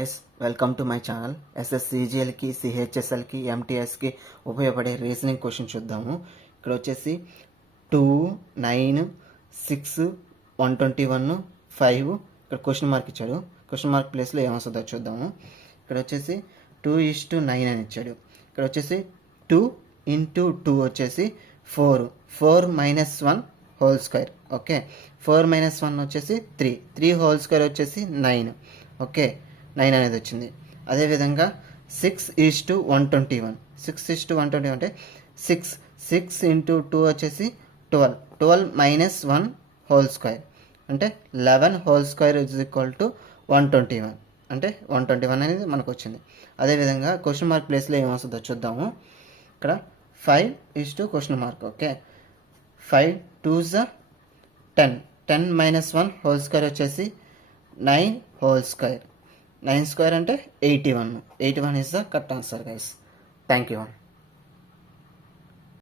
Yes welcome to my channel. ఎస్ఎస్సిజిఎల్కి, సిహెచ్ఎస్ఎల్కి, ఎంటీఎస్కి ఉపయోగపడే రీజనింగ్ క్వశ్చన్ చూద్దాము. ఇక్కడ వచ్చేసి 2, 9, 6, 121, 5 ఇక్కడ క్వశ్చన్ మార్క్ ఇచ్చాడు. క్వశ్చన్ మార్క్ ప్లేస్లో ఏమొస్తుందో చూద్దాము. ఇక్కడ వచ్చేసి 2:9 అని ఇచ్చాడు. ఇక్కడ వచ్చేసి 2 × 2 వచ్చేసి 4 - 1 హోల్ స్క్వేర్. ఓకే, 4 - 1 వచ్చేసి 3 హోల్ స్క్వేర్ వచ్చేసి 9. ఓకే, 9 అనేది వచ్చింది. అదేవిధంగా 6:121 అంటే 6 × 2 వచ్చేసి 12 - 1 హోల్ స్క్వేర్ అంటే 11 హోల్ స్క్వేర్ = 121 అంటే 121 అనేది మనకు వచ్చింది. అదేవిధంగా క్వశ్చన్ మార్క్ ప్లేస్లో ఏమొస్తుందో చూద్దాము. ఇక్కడ 5 question mark. Okay, 5 × 2 = 10 10 - 1 whole square వచ్చేసి 9 హోల్ స్క్వేర్. 9 స్క్వేర్ అంటే 81 is the correct answer guys. Thank you.